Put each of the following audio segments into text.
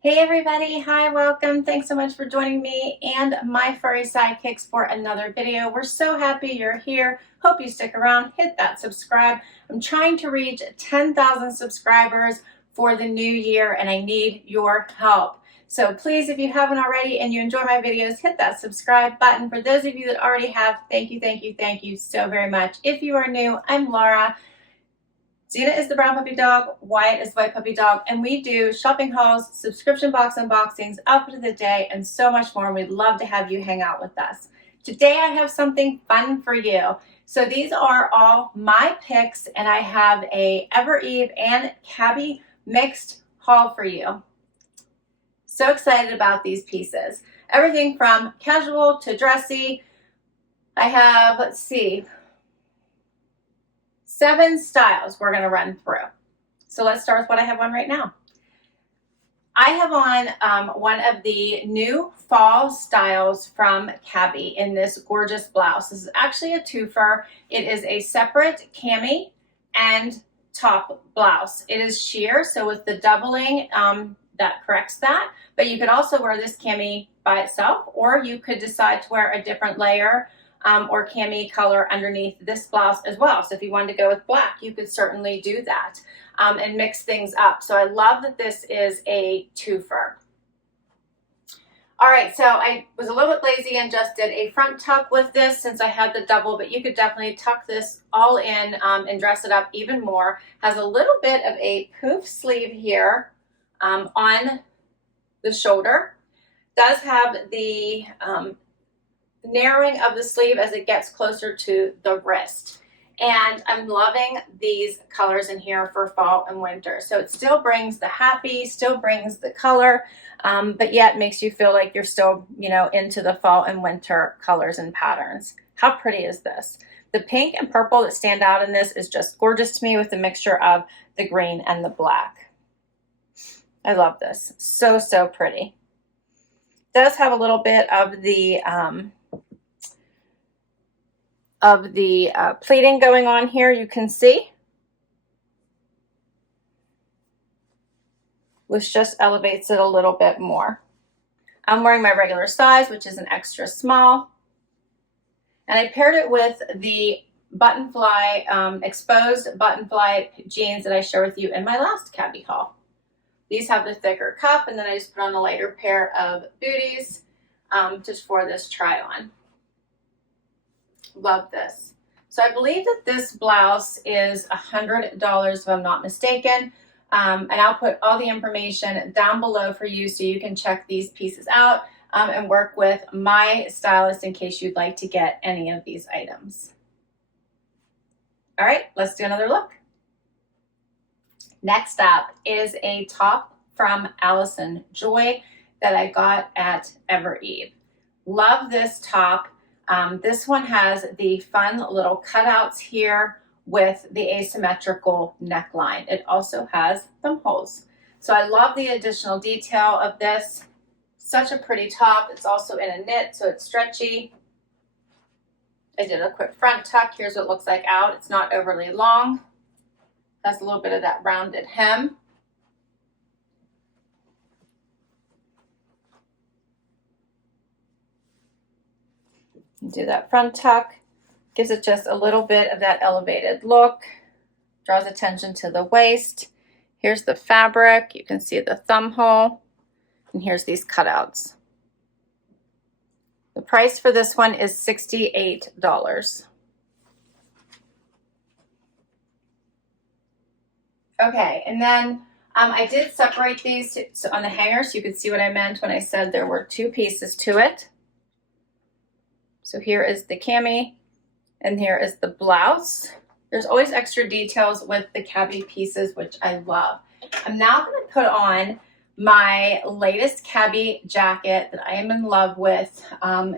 Hey everybody, hi, welcome. Thanks so much for joining me and my furry sidekicks for another video. We're so happy you're here. Hope you stick around, hit that subscribe. I'm trying to reach 10,000 subscribers for the new year and I need your help. So please, if you haven't already and you enjoy my videos, hit that subscribe button. For those of you that already have, thank you so very much. If you are new, I'm Laura. Zena is the brown puppy dog, Wyatt is the white puppy dog, and we do shopping hauls, subscription box unboxings, outfit of the day, and so much more. And we'd love to have you hang out with us. Today I have something fun for you. So these are all my picks, and I have a Evereve and Cabi mixed haul for you. So excited about these pieces. Everything from casual to dressy. I have, let's see, 7 styles we're going to run through. So let's start with what I have on right now. I have on one of the new fall styles from Cabi in this gorgeous blouse. This is actually a twofer. It is a separate cami and top blouse. It is sheer, so with the doubling, that corrects that. But you could also wear this cami by itself, or you could decide to wear a different layer or cami color underneath this blouse as well. So if you wanted to go with black, you could certainly do that and mix things up. So I love that this is a twofer. All right, so I was a little bit lazy and just did a front tuck with this since I had the double, but you could definitely tuck this all in and dress it up even more. Has a little bit of a poof sleeve here on the shoulder. Does have the narrowing of the sleeve as it gets closer to the wrist. And I'm loving these colors in here for fall and winter. So it still brings the happy, still brings the color, but yet makes you feel like you're still, into the fall and winter colors and patterns. How pretty is this? The pink and purple that stand out in this is just gorgeous to me with the mixture of the green and the black. I love this. So, so pretty. It does have a little bit of the pleating going on here, you can see, which just elevates it a little bit more. I'm wearing my regular size, which is an extra small, and I paired it with the button fly, exposed button fly jeans that I shared with you in my last Cabi haul. These have the thicker cuff, and then I just put on a lighter pair of booties just for this try on. Love this. So I believe that this blouse is $100 if I'm not mistaken. And I'll put all the information down below for you so you can check these pieces out and work with my stylist in case you'd like to get any of these items. All right, let's do another look. Next up is a top from Allison Joy that I got at Evereve. Love this top. This one has the fun little cutouts here with the asymmetrical neckline. It also has thumb holes. So I love the additional detail of this. Such a pretty top. It's also in a knit, so it's stretchy. I did a quick front tuck. Here's what it looks like out. It's not overly long. Has a little bit of that rounded hem. Do that front tuck, gives it just a little bit of that elevated look, draws attention to the waist. Here's the fabric, you can see the thumb hole, and here's these cutouts. The price for this one is $68. Okay, and then I did separate these on the hanger so you could see what I meant when I said there were 2 pieces to it. So here is the cami, and here is the blouse. There's always extra details with the Cabi pieces, which I love. I'm now going to put on my latest Cabi jacket that I am in love with.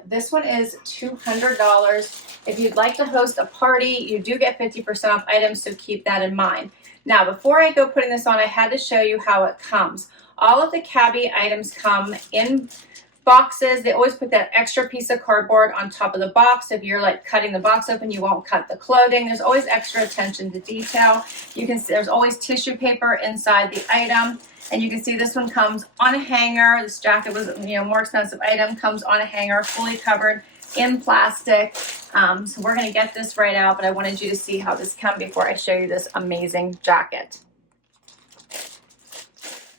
This one is $200. If you'd like to host a party, you do get 50% off items, so keep that in mind. Now, before I go putting this on, I had to show you how it comes. All of the Cabi items come in boxes, they always put that extra piece of cardboard on top of the box. If you're like cutting the box open, you won't cut the clothing. There's always extra attention to detail. You can see there's always tissue paper inside the item. And you can see this one comes on a hanger. This jacket was, more expensive item, comes on a hanger, fully covered in plastic. So we're gonna get this right out, but I wanted you to see how this comes before I show you this amazing jacket.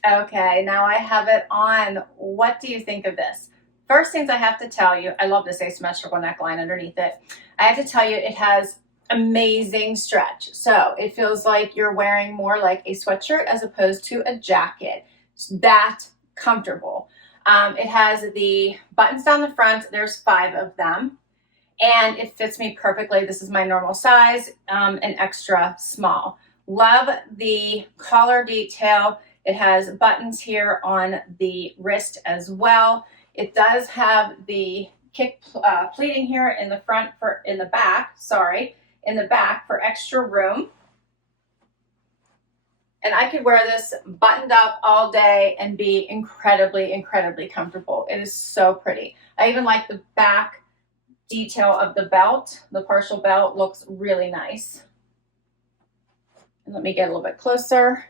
Okay, now I have it on. What do you think of this? First things I have to tell you, I love this asymmetrical neckline underneath it. I have to tell you, it has amazing stretch. So it feels like you're wearing more like a sweatshirt as opposed to a jacket. It's that comfortable. It has the buttons down the front. There's 5 of them. And it fits me perfectly. This is my normal size, an extra small. Love the collar detail. It has buttons here on the wrist as well. It does have the kick pleating here in the back for extra room. And I could wear this buttoned up all day and be incredibly, incredibly comfortable. It is so pretty. I even like the back detail of the belt. The partial belt looks really nice. And let me get a little bit closer.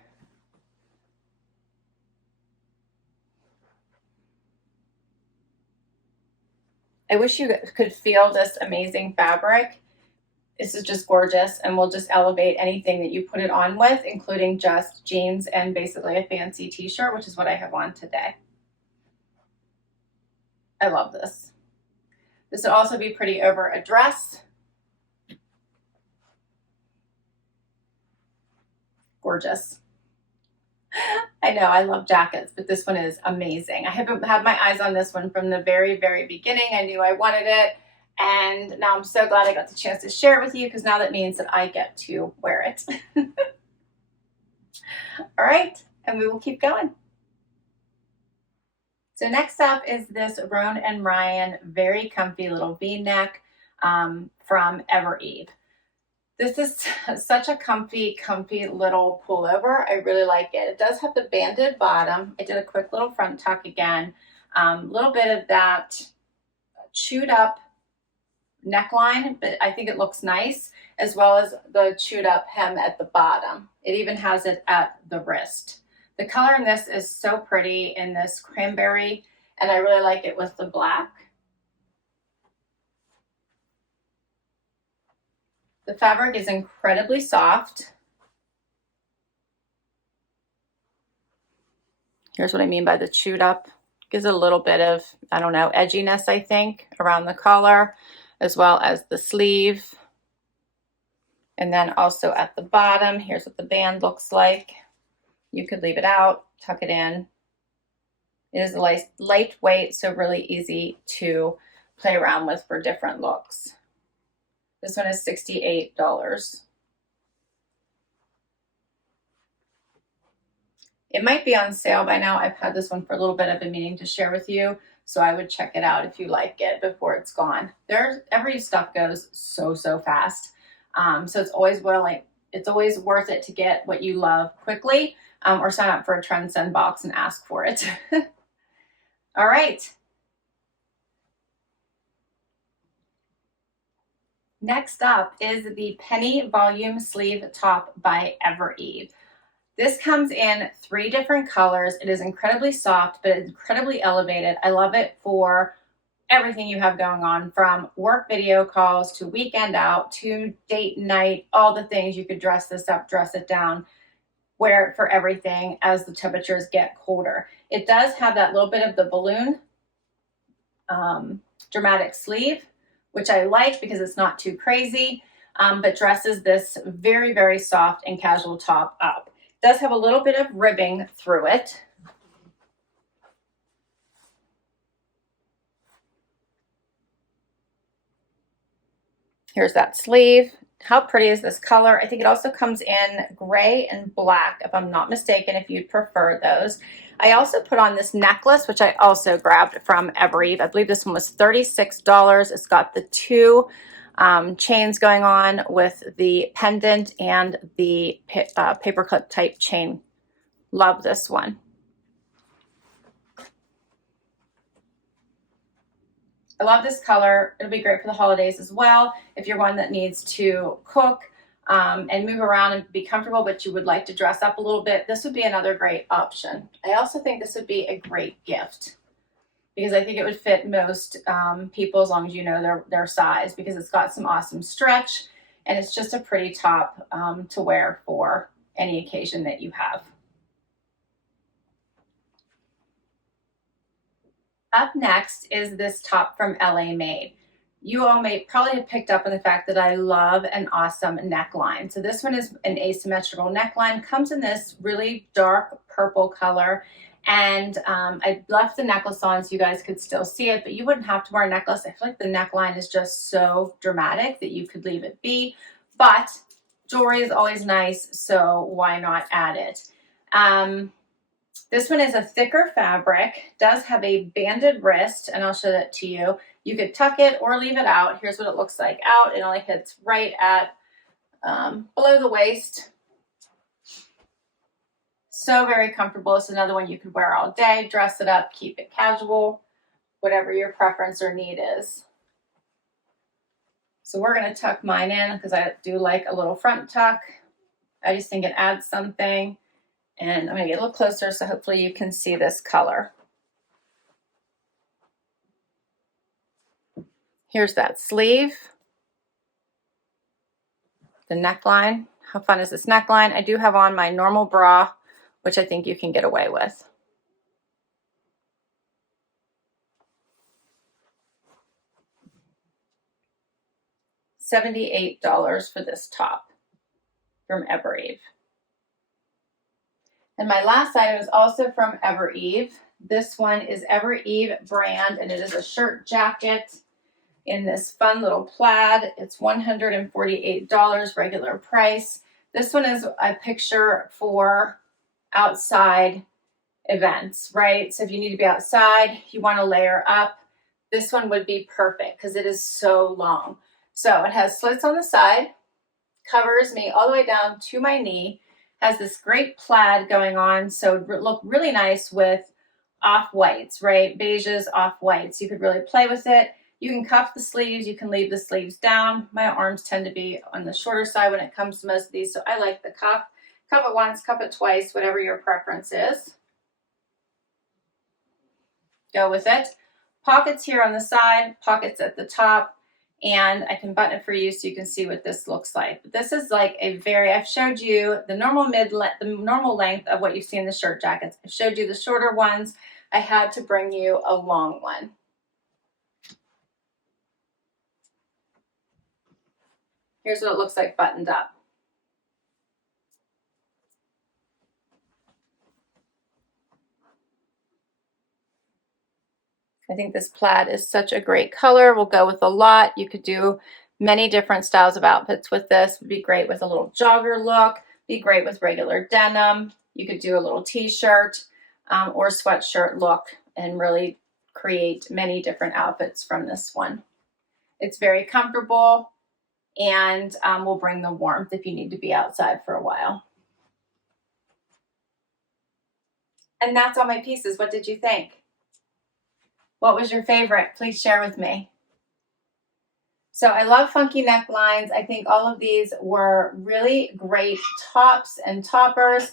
I wish you could feel this amazing fabric. This is just gorgeous and will just elevate anything that you put it on with, including just jeans and basically a fancy t-shirt, which is what I have on today. I love this. This would also be pretty over a dress. Gorgeous. I know, I love jackets, but this one is amazing. I haven't had my eyes on this one from the very, very beginning. I knew I wanted it, and now I'm so glad I got the chance to share it with you, because now that means that I get to wear it. All right, and we will keep going. So next up is this Roan Ryan very comfy little V-neck from Evereve. This is such a comfy little pullover. I really like it. It does have the banded bottom. I did a quick little front tuck again. Little bit of that chewed up neckline, but I think it looks nice, as well as the chewed up hem at the bottom. It even has it at the wrist. The color in this is so pretty, in this cranberry, and I really like it with the black. The fabric is incredibly soft. Here's what I mean by the chewed up. Gives it a little bit of, I don't know, edginess, I think, around the collar, as well as the sleeve. And then also at the bottom, here's what the band looks like. You could leave it out, tuck it in. It is lightweight, so really easy to play around with for different looks. This one is $68. It might be on sale by now. I've had this one for a little bit. I've been meaning to share with you, so I would check it out if you like it before it's gone. Every stuff goes so fast, so it's always worth it to get what you love quickly, or sign up for a trend send box and ask for it. All right. Next up is the Penny Volume Sleeve Top by Evereve. This comes in 3 different colors. It is incredibly soft, but incredibly elevated. I love it for everything you have going on, from work video calls to weekend out to date night, all the things. You could dress this up, dress it down, wear it for everything as the temperatures get colder. It does have that little bit of the balloon dramatic sleeve, which I like because it's not too crazy, but dresses this very soft and casual top up. It does have a little bit of ribbing through it. Here's that sleeve. How pretty is this color? I think it also comes in gray and black, if I'm not mistaken, if you'd prefer those. I also put on this necklace, which I also grabbed from Evereve. I believe this one was $36. It's got the 2 chains going on with the pendant and the paperclip type chain. Love this one. I love this color. It'll be great for the holidays as well. If you're one that needs to cook and move around and be comfortable, but you would like to dress up a little bit, this would be another great option. I also think this would be a great gift because I think it would fit most people as long as you know their size, because it's got some awesome stretch and it's just a pretty top to wear for any occasion that you have. Up next is this top from LA Maid. You all may probably have picked up on the fact that I love an awesome neckline. So this one is an asymmetrical neckline, comes in this really dark purple color. And I left the necklace on so you guys could still see it, but you wouldn't have to wear a necklace. I feel like the neckline is just so dramatic that you could leave it be, but jewelry is always nice, so why not add it? This one is a thicker fabric, does have a banded wrist, and I'll show that to you. You could tuck it or leave it out. Here's what it looks like out. It only hits right at below the waist. So very comfortable. It's another one you could wear all day, dress it up, keep it casual, whatever your preference or need is. So we're going to tuck mine in because I do like a little front tuck. I just think it adds something. And I'm going to get a little closer so hopefully you can see this color. Here's that sleeve. The neckline. How fun is this neckline? I do have on my normal bra, which I think you can get away with. $78 for this top from Evereve. And my last item is also from Evereve. This one is Evereve brand, and it is a shirt jacket in this fun little plaid. It's $148 regular price. This one is a picture for outside events, right? So if you need to be outside, you want to layer up, this one would be perfect because it is so long. So it has slits on the side, covers me all the way down to my knee, has this great plaid going on, so it would look really nice with off-whites, right? Beiges, off-whites. You could really play with it. You can cuff the sleeves, you can leave the sleeves down. My arms tend to be on the shorter side when it comes to most of these, so I like the cuff. Cuff it once, cuff it twice, whatever your preference is. Go with it. Pockets here on the side, pockets at the top, and I can button it for you so you can see what this looks like. But this is like a very, I've showed you the normal length of what you see in the shirt jackets. I've showed you the shorter ones. I had to bring you a long one. Here's what it looks like buttoned up. I think this plaid is such a great color. We'll go with a lot. You could do many different styles of outfits with this. Would be great with a little jogger look. Be great with regular denim. You could do a little t-shirt or sweatshirt look and really create many different outfits from this one. It's very comfortable and will bring the warmth if you need to be outside for a while. And that's all my pieces. What did you think? What was your favorite? Please share with me. So I love funky necklines. I think all of these were really great tops and toppers.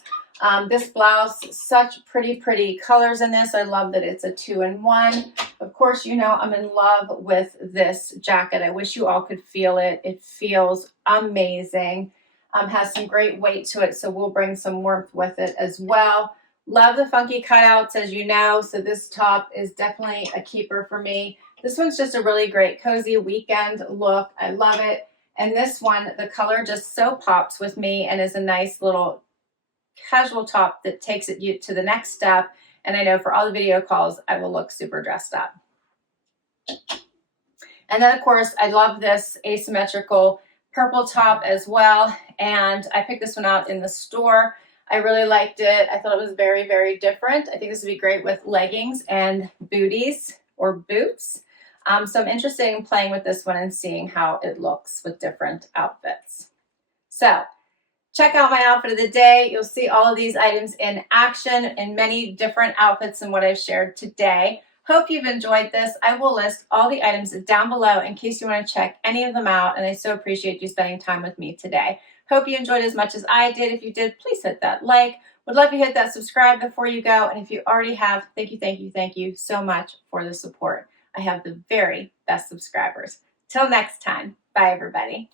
This blouse, such pretty colors in this. I love that it's a 2-in-1. Of course, you know I'm in love with this jacket. I wish you all could feel it. It feels amazing. Has some great weight to it, so we'll bring some warmth with it as well. Love the funky cutouts, as you know, so this top is definitely a keeper for me. This one's just a really great cozy weekend look. I love it. And this one, the color just so pops with me and is a nice little casual top that takes it to the next step. And I know for all the video calls, I will look super dressed up. And then, of course, I love this asymmetrical purple top as well. And I picked this one out in the store. I really liked it. I thought it was very different. I think this would be great with leggings and booties or boots. So I'm interested in playing with this one and seeing how it looks with different outfits. So check out my outfit of the day. You'll see all of these items in action in many different outfits than what I've shared today. Hope you've enjoyed this. I will list all the items down below in case you want to check any of them out, and I so appreciate you spending time with me today. Hope you enjoyed as much as I did. If you did, please hit that like. Would love you to hit that subscribe before you go, and if you already have, thank you so much for the support. I have the very best subscribers. Till next time, bye everybody.